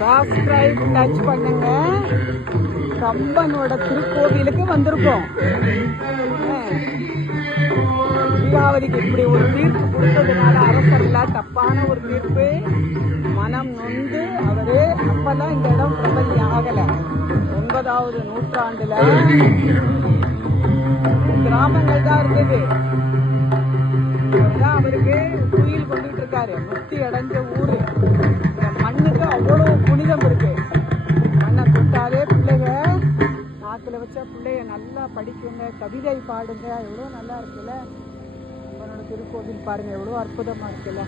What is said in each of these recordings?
Subscribe touch பண்ணுங்க. கம்பனோட திருக்கோவிலுக்கு வந்திருக்கோம். தீபாவளிக்கு இப்படி ஒரு தீர்ப்பு கொடுத்ததுனால அரசர்ல தப்பான ஒரு தீர்ப்பு. மனம் நொந்து அவரு அப்பதான் இந்த இடம் பிரபலி ஆகல. ஒன்பதாவது நூற்றாண்டுல கிராமங்கள் தான் இருந்தது. அவருக்கு குயில் கொண்டுட்டு இருக்காரு. முக்தி அடைஞ்ச நாக்குல வச்சா பிள்ளைய நல்லா படிக்குங்க கவிதை பாடுங்க எவ்வளோ நல்லா இருக்குல்ல? நம்மளோட திருக்கோவில் பாருங்கள் எவ்வளோ அற்புதமாக இருக்குல்ல?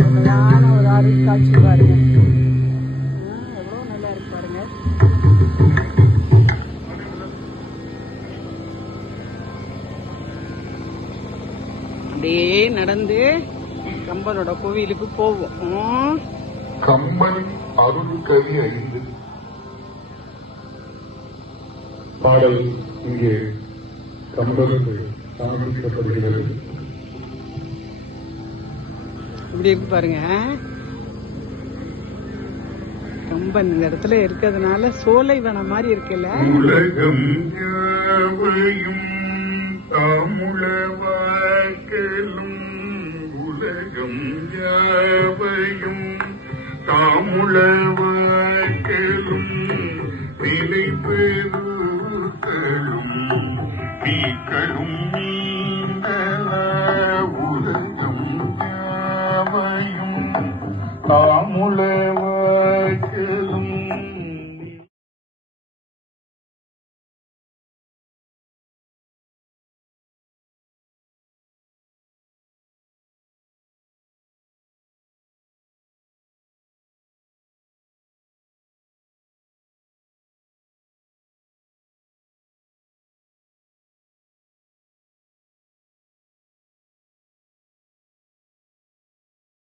அருமையான ஒரு அருங்காட்சி பாருங்க. எவ்வளோ நல்லா இருக்கு பாருங்க. அப்படியே நடந்து கம்பனோட கோவிலுக்கு போவோம். கம்பன் அருள் கவி ஐந்து. பாடல் இங்கே கம்பலுக்கு காண்பிக்கப்படுகிறது. இப்படி இருக்கு பாருங்க. கம்பன் இந்த இடத்துல இருக்கிறதுனால சோலை வனம் மாதிரி இருக்குல்ல? உலகம் தாமுழவாக்கலும் உலகம் யாவையும் தாமுழவாக்கலும் நிலை பெறும் Amen.